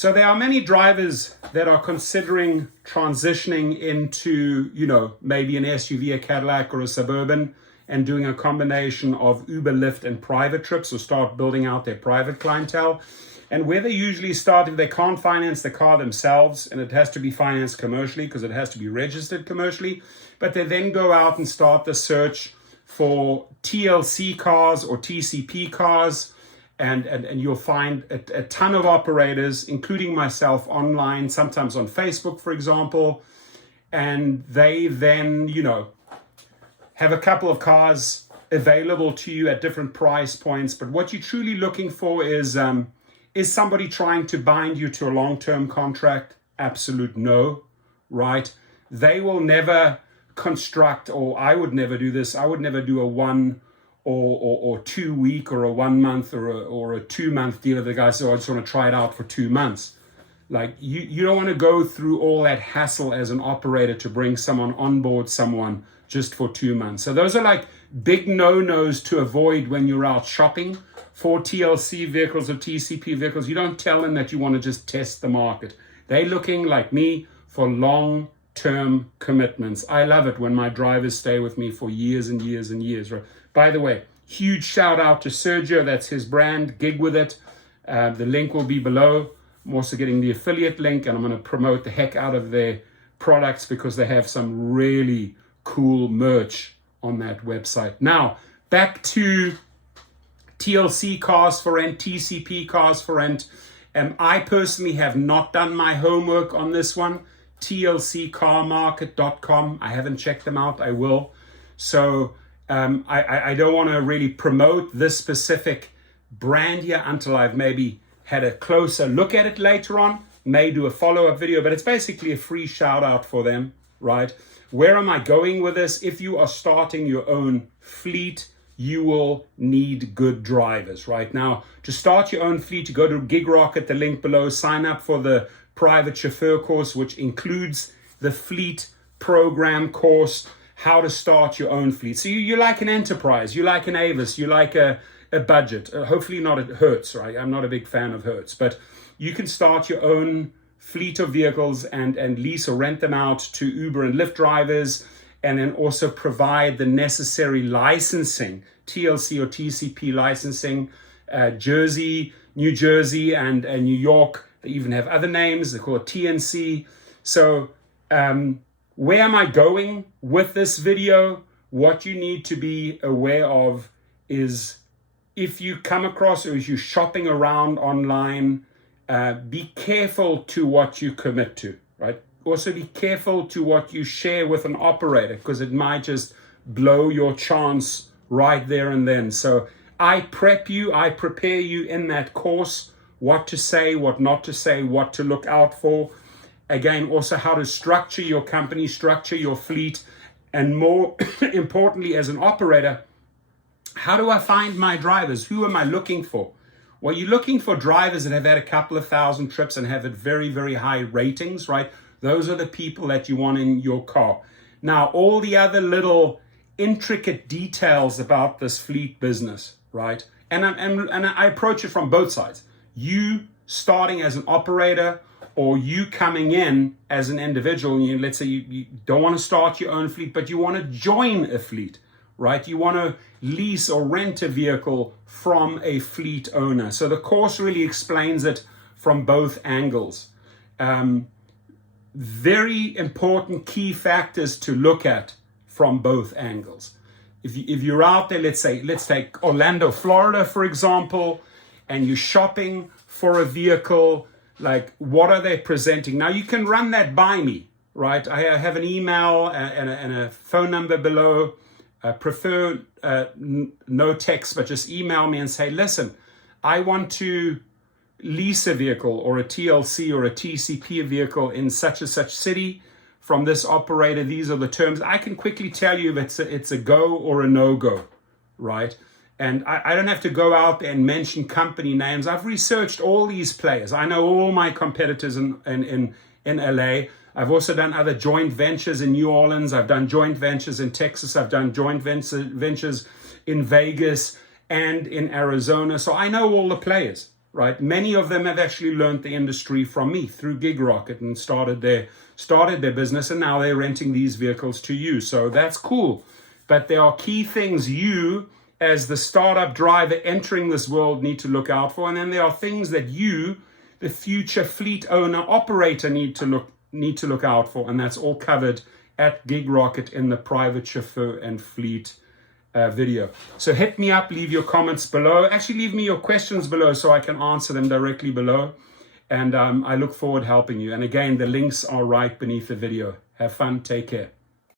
So there are many drivers that are considering transitioning into, maybe an SUV, a Cadillac, or a Suburban, and doing a combination of Uber, Lyft, and private trips, or start building out their private clientele. And where they usually start, if they can't finance the car themselves, and it has to be financed commercially because it has to be registered commercially, but they then go out and start the search for TLC cars or TCP cars, and you'll find a ton of operators, including myself, online, sometimes on Facebook, for example, and they then, have a couple of cars available to you at different price points. But what you're truly looking for is somebody trying to bind you to a long-term contract? Absolute no, right? They will never construct, or I would never do this. I would never do a 1 or 2 week or a 1 month or a 2 month deal. The guy says, I just want to try it out for 2 months. Like you don't want to go through all that hassle as an operator to bring someone on board someone just for 2 months. So those are like big no-nos to avoid when you're out shopping for TLC vehicles or TCP vehicles. You don't tell them that you want to just test the market. They're looking, like me, for long-term commitments. I love it when my drivers stay with me for years and years and years. Right? By the way, huge shout out to Sergio. That's his brand, Gig With It. The link will be below. I'm also getting the affiliate link, and I'm going to promote the heck out of their products because they have some really cool merch on that website. Now, back to TLC Cars for Rent, TCP Cars for Rent. I personally have not done my homework on this one. TLCcarmarket.com. I haven't checked them out. I will. So I don't want to really promote this specific brand here until I've maybe had a closer look at it later on. May do a follow-up video, but it's basically a free shout out for them, right? Where am I going with this? If you are starting your own fleet, you will need good drivers. Right now, to start your own fleet, you go to Gig Rocket, the link below, sign up for the private chauffeur course, which includes the fleet program course, how to start your own fleet. So you like an Enterprise, you like an Avis, you like a budget. Hopefully not a Hertz, right? I'm not a big fan of Hertz, but you can start your own fleet of vehicles and lease or rent them out to Uber and Lyft drivers, and then also provide the necessary licensing, TLC or TCP licensing. Jersey, New Jersey, and New York, they even have other names. They call it TNC. So where am I going with this video? What you need to be aware of is if you come across or if you're shopping around online, be careful to what you commit to, right? Also be careful to what you share with an operator, because it might just blow your chance right there and then. So I prepare you in that course, what to say, what not to say, what to look out for. Again, also how to structure your company, structure your fleet, and more importantly, as an operator, how do I find my drivers? Who am I looking for? Well, you're looking for drivers that have had a couple of thousand trips and have very, very high ratings, right? Those are the people that you want in your car. Now, all the other little intricate details about this fleet business, right? And I approach it from both sides. You starting as an operator, or you coming in as an individual. Let's say you don't want to start your own fleet, but you want to join a fleet, right? You want to lease or rent a vehicle from a fleet owner. So the course really explains it from both angles. Very important key factors to look at from both angles. If you're out there, let's take Orlando, Florida, for example, and you're shopping for a vehicle, like what are they presenting? Now you can run that by me, right? I have an email and a phone number below. I prefer no text, but just email me and say, listen, I want to lease a vehicle or a TLC or a TCP vehicle in such and such city from this operator. These are the terms. I can quickly tell you if it's a go or a no-go, right? And I don't have to go out there and mention company names. I've researched all these players. I know all my competitors in LA. I've also done other joint ventures in New Orleans. I've done joint ventures in Texas. I've done joint ventures in Vegas and in Arizona. So I know all the players, right? Many of them have actually learned the industry from me through GigRocket and started their business, and now they're renting these vehicles to you. So that's cool. But there are key things you, as the startup driver entering this world, need to look out for. And then there are things that you, the future fleet owner operator, need to look out for. And that's all covered at GigRocket in the private chauffeur and fleet video. So hit me up, leave your comments below. Actually, leave me your questions below so I can answer them directly below. And I look forward to helping you. And again, the links are right beneath the video. Have fun. Take care.